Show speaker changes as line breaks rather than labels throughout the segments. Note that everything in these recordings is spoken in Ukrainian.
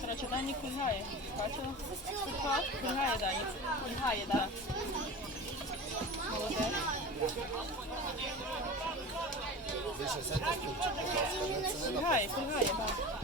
Короче, Данік кульгає. Бачила? Кульгає Данік. Кульгає, так. Молодець. Кульгає, кульгає, так.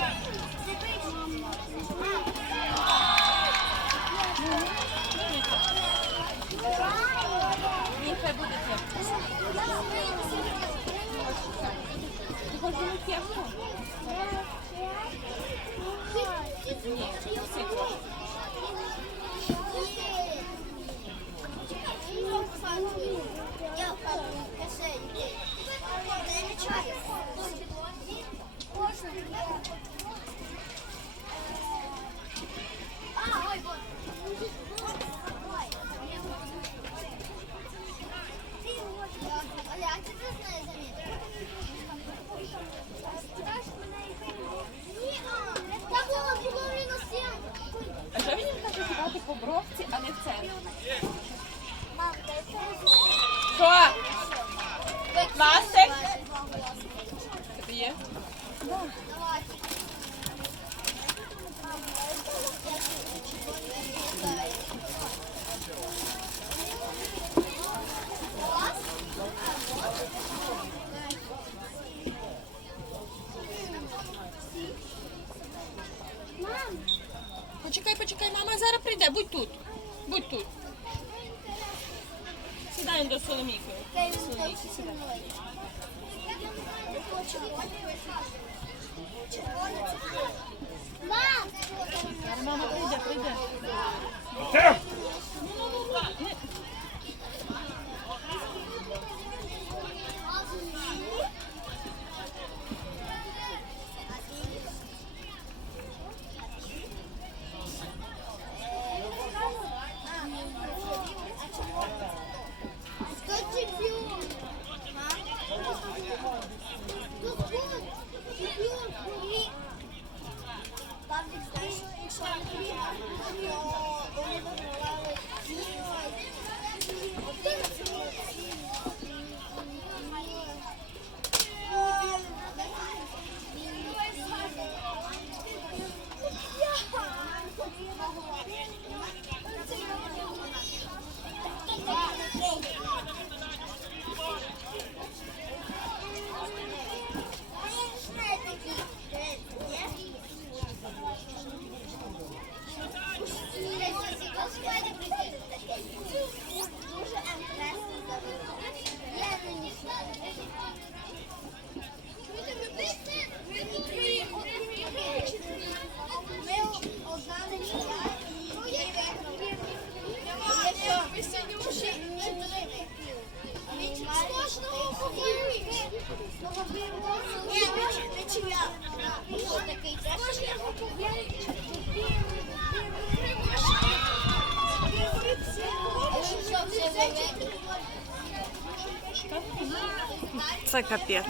Was?
Це капець.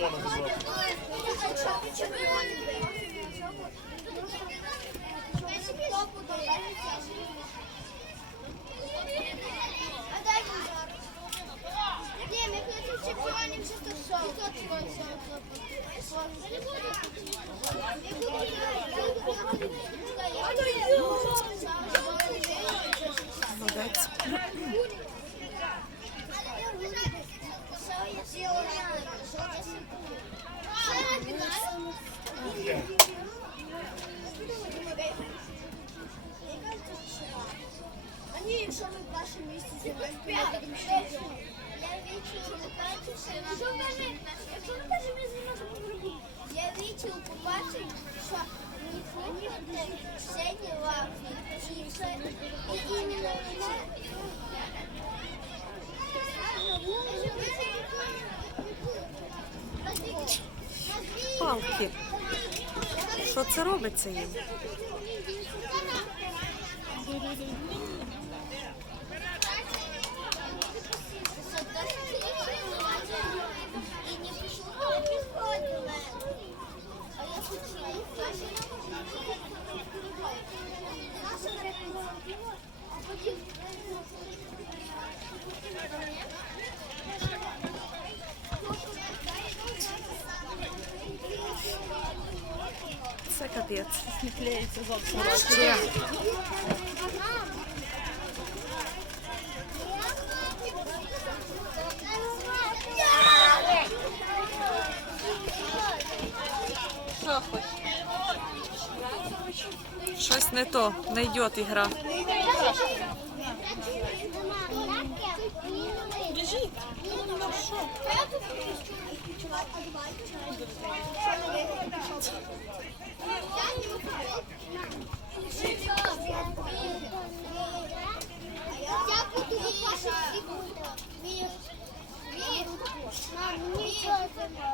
червона
візла. Ні, ми хочемо червоні вже стосовно. Не буду. Не буду. Побачивши, якщо ми якщо ми місце зробити. Я відчув побачив, що ніхто не сині лапки. І це і іменно
Палки. Що це робиться їм?
І не пішло, а підходили. А я хотіла. Наша переписала, а потім
Це капець. Ще. Щось не то, не йде ігра.
那你做什么？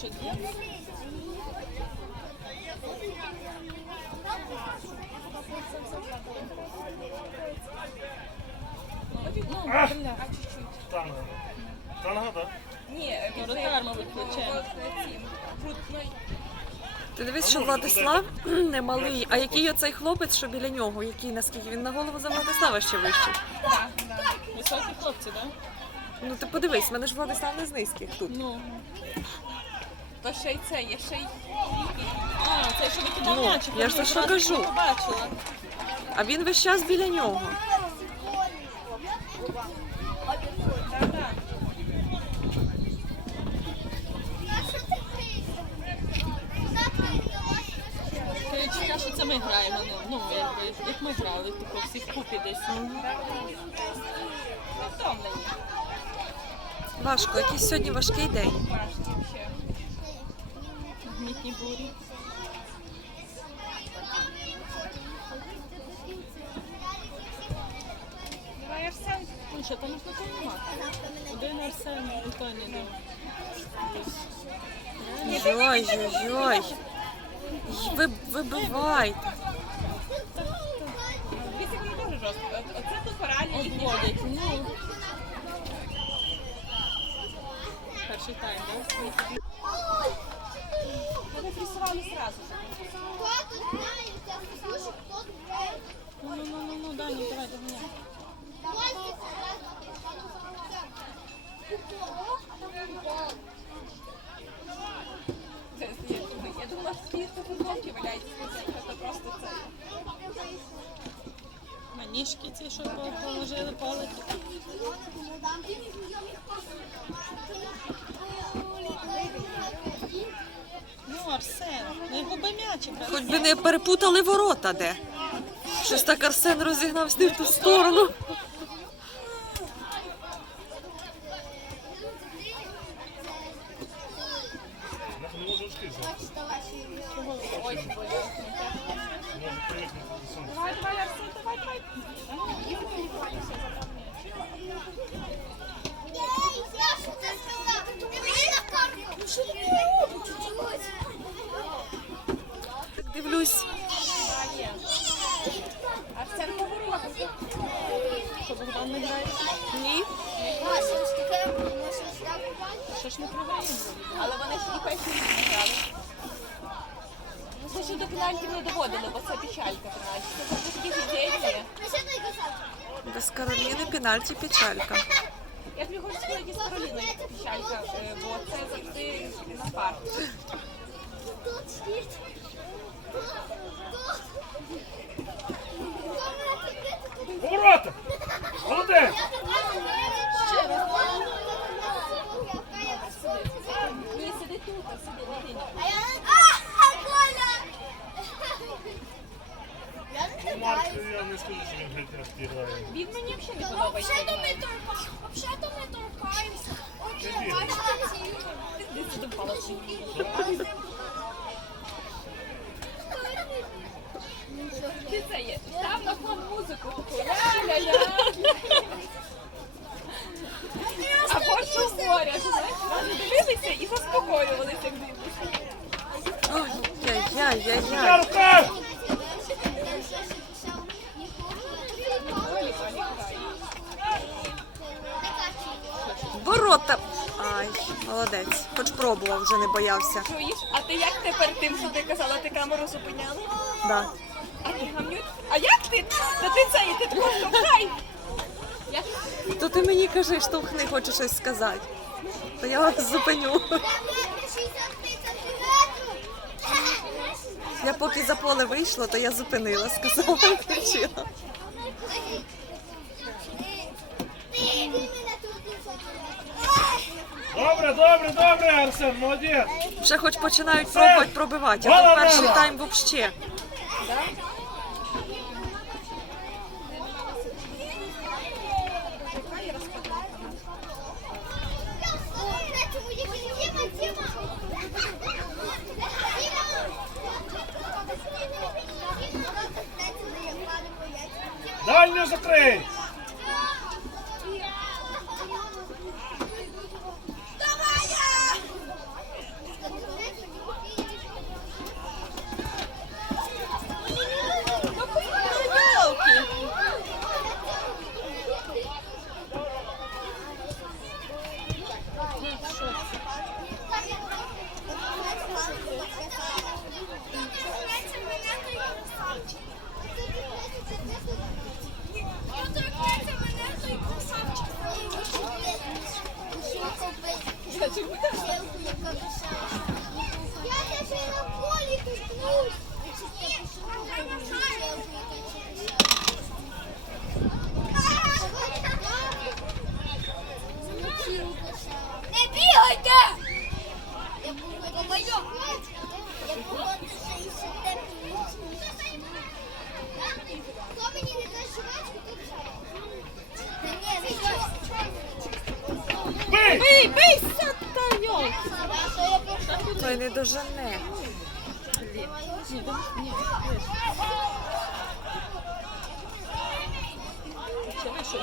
Що
є? Ну, бля, чуть-чуть.
Танго. Танго, так?
Ні, воротар, мабуть, плече.
Ти дивись, що Владислав не малий. А який оцей хлопець, що біля нього? Який наскільки він на голову за Владислава ще вищий?
Високі хлопці, так?
Ну ти подивись, в мене ж Владислав не з низьких тут.
Ну. То ще й це, є ще й. А, це що викидав
Ну,
м'ячик.
я ж за що кажу.
Побачила.
А він весь час біля нього.
Що це ми граємо. Ну, ну якби, як ми грали, типу всі вкупі десь. Втомлені.
Важко, якийсь сьогодні важкий день.
Важкі ще. Мітні бурі. Давай, Арсен. Ще там ж такого нема. Один Арсен, і то не дав.
Йой-йой-йой. Ви, вибивайте.
Вісик не дуже жорстко. Оце тут паралі їх водять. Ну. Перший тайм, так? Вони фрісували зразу.
Хто тут знає, це слушай, хто тут знає.
Ну, ну, ну, ну, ну, Даня, давай.
Давайте,
я, я думала, що що футболки валяються, просто це. Маніжки ці, що положили полики. Ну, Арсен, не губи м'ячик.
Хоч би не перепутали ворота де. Щось так Арсен розігнався не в ту сторону.
Ой. Давай, давай, Арсен, давай, давай.
Так дивлюсь.
Арсен поворот. Що, Богдан не грає?
Ні.
Що ж не програємо? Але вони ж і перші не грали. Ну, це ще до пенальтів не доводили, бо це печалька пенальті. Це завжди такі фізичні.
Без Кароліни пенальті печалька.
Я тобі хочу сказати, з Кароліною печалька, е, бо це завжди на пар.
Поворота! Молодець!
Він сидить тут, а сидить на дині.
Марк, я не скажу, що він геть не грає.
Він мені взагалі не подобається.
Взагалі-то ми торкаємося. Отже,
Іди.
бачите,
Десь сюди впала чи ні. Ти це є. Став на фон музику. таку. Ля-ля-ля. Або що говорять, знаєш, вони дивилися і заспокоювалися, як дивилися.
Ой-яй-яй-яй-яй. Ворота. Ай, молодець. Хоч пробував, вже не боявся.
Чуєш? А ти як тепер тим, що ти казала, ти камеру зупиняла?
Да.
А ти гамнють? А як ти? Та ти це, і ти тако штовхай.
То ти мені кажи, штовхни, хочу щось сказати. То я вас зупиню. Я поки за поле вийшла, то я зупинила, сказала включила.
Добре, добре, добре, Арсен, молодець!
Вже хоч починають пробувати пробивати, а то перший тайм взагалі.
Дальню закрий!
Я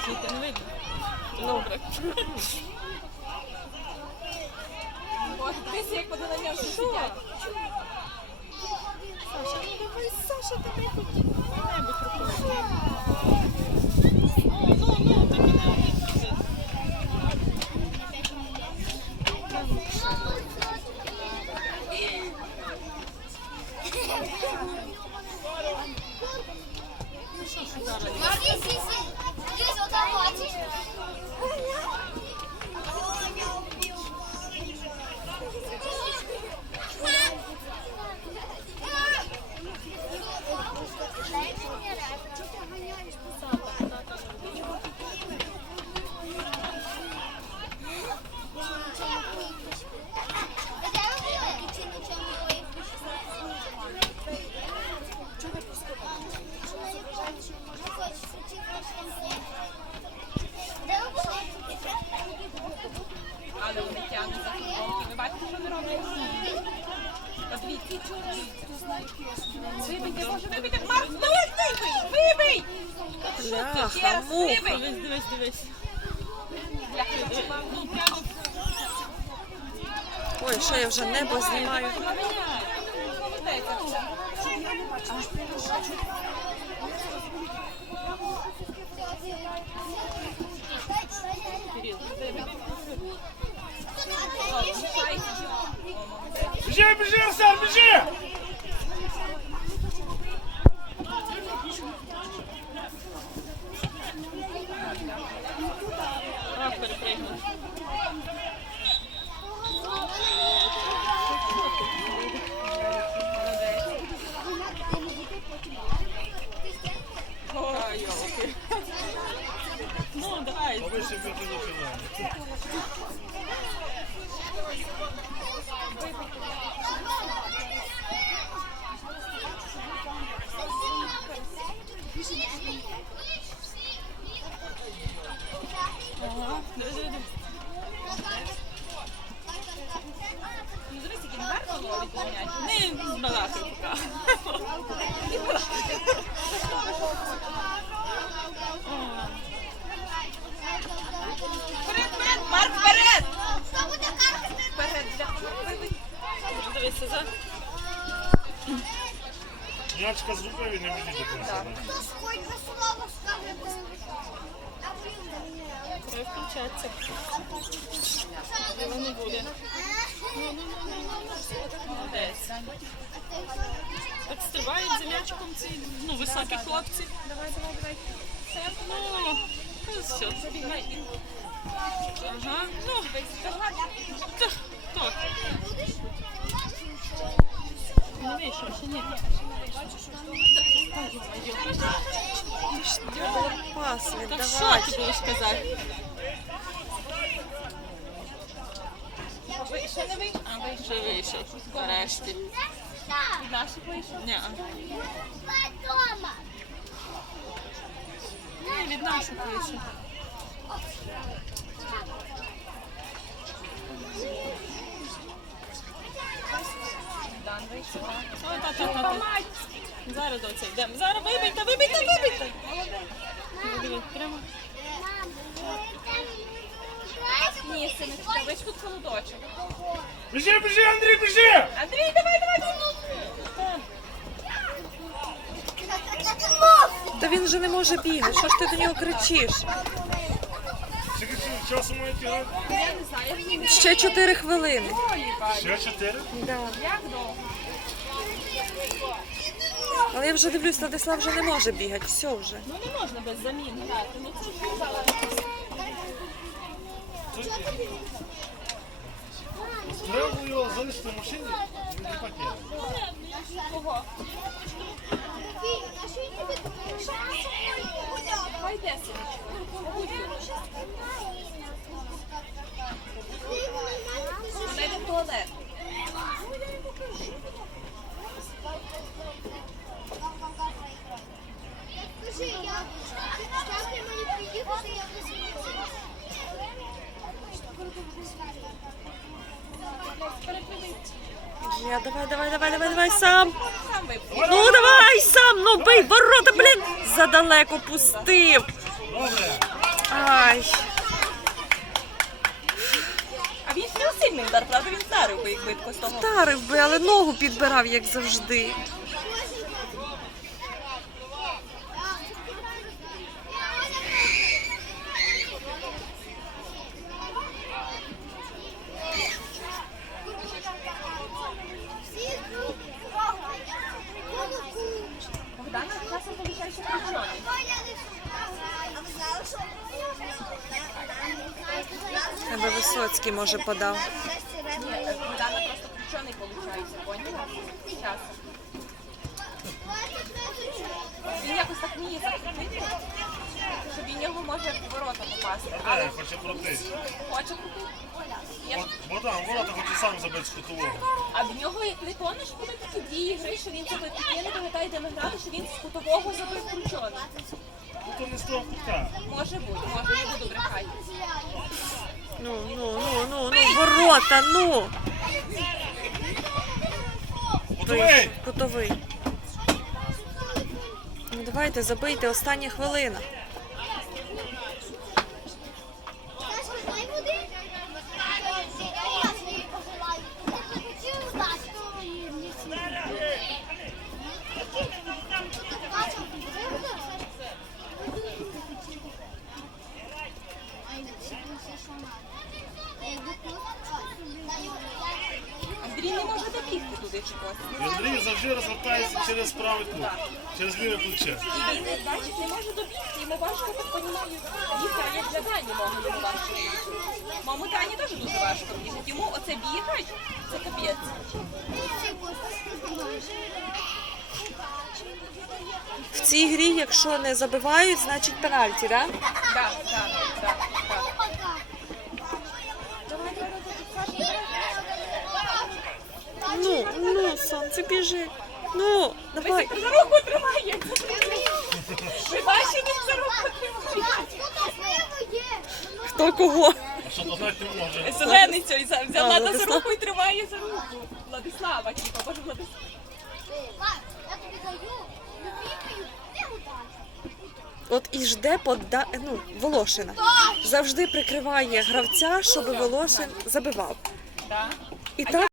Звідти не видно?
Добре.
Ой, дивись, як вони на ньому сидять.
Саша, ну давай, Саша, давай хоч небудь рухай. О, Ага, диви, диви, диви.
Ну, дивись, який гарно ловить той м'яч.
Не збалакай поки.
Вперед, вперед, Марк, вперед! Вперед, бляха. Вибий.
Дивися, за.
М'ячка зробив і не мені до кінця.
Треба включатися. Його не буде. Молодець. Так стрибають за м'ячиком ці ну, високі хлопці.
Давай, давай, давай. Це,
Ну, ну. Ага, ну, так, хто? Не вийшов, ще ні.
Пас
Так
віддавай.
що ти будеш казати?
ще не вийшов? А, вийшов.
Вийшов, нарешті.
Від наших вийшов?
Ні, ні, від наших вийшов.
Дан вийшов.
Ой, та, та, та, та. Зараз до цей йдемо. Зараз вибийте, вибийте, вибийте. Прямо.
Ні, синочка, ви ж тут холодочок.
Біжи, біжи, Андрій, біжи!
Андрій, давай, давай!
Та він вже не може бігати. Що ж ти до нього кричиш?
Скільки часу мають грати?
Я не знаю, я не
Ще 4 хвилини.
Ще чотири?
Да.
Як довго?
Але я вже дивлюсь, Владислав вже не може бігати. Все вже.
Ну не можна без замін грати. Ну це ж
Треба його залишити в машині і не.
Кого? Давай йде,
давай, давай, давай, давай, давай, сам. Ну давай, сам, ну бий, ворота, блін, задалеко пустив. Ай.
А він сильний удар, правда він вдарив би, якби
Старив би, але ногу підбирав, як завжди. Аби може, подав.
Просто кручений виходить, поняла? Він якось так вміє закрутити, що він його може в ворота попасти. Але
хоче крутити.
хоче крутити. Я ж-
От ворота хоче сам забити з кутового.
А в нього, як не тонеш, були такі дві ігри, що він забив. Я не пам'ятаю, де ми грали, що він з кутового забив кручений.
Ну то не з того кутка.
Може бути, може, не буду.
Ну, ну, ну, ну, ну, ворота, ну. Кутовий. Ну, давайте, забийте, остання хвилина.
Андрій
завжди розвертається через правий кут, через ліве плече.
І він, значить, не може добігти. Йому важко, так понімаю, їхати, як для Дані мого йому важко. Маму Дані теж дуже важко бігати. Йому оце бігать, це капець.
В цій грі, якщо не забивають, значить пенальті. Так,
так, так, так.
Ну, ну, сонце біжи. Ну, давай.
За руку тримає. Ви бачите, за руку тримає.
Хто кого?
Що то знати не може.
Зелений цей взяла за руку і тримає за руку. Владислава, типа, боже Владислава.
Я тобі даю любимою неудачу.
От і жде пода... ну, Волошина. Завжди прикриває гравця, щоб Волошин забивав.
Да.
І так